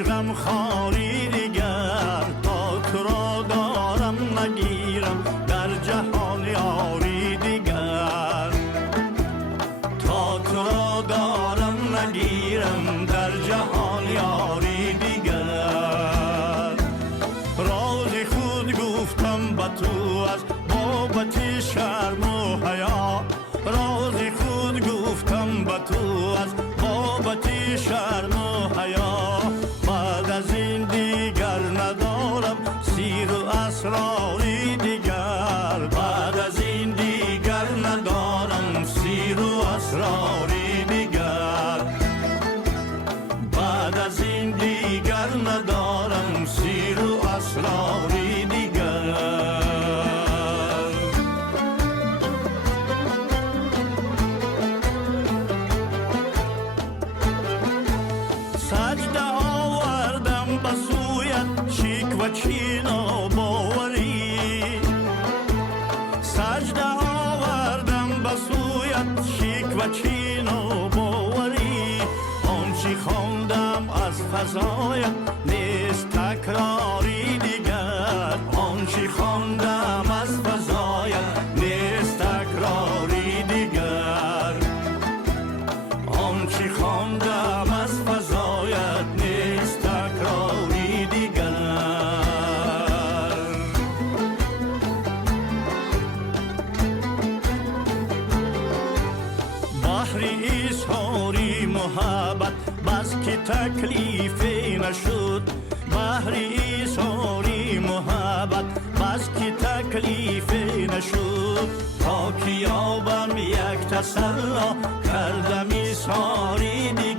هیچ غم خاری دیگر، تا تو را دارم نگیرم در جهان یاری دیگر، تا تو را دارم نگیرم در جهان یاری دیگر. راز خود گفتم به تو از بابت شرم و حیا، راز خود گفتم به تو از بابت شرم و حیا. بعد از این دیگر ندارم سیر و اسراری دیگر، بعد از این دیگر ندارم سیر و اسراری دیگر، بعد از این دیگر ندارم سیر و اسراری دیگر. سجده آوردم به سویت شیک و چین و باوری، سجده آوردم به سویت شیک و چین و باوری. آنچه خواندم از فضایت نیست تکراری دیگر، آنچه خواندم از فضایت نیست تکراری دیگر، آنچه خواندم از فضایت نیست تکراری دیگر. بحر اظهاری محبت بس که تکلیفی نشد، بحر اظهاری محبت بس که تکلیفی نشد. تا که یابم یک تسلا کردم اظهاری دیگر،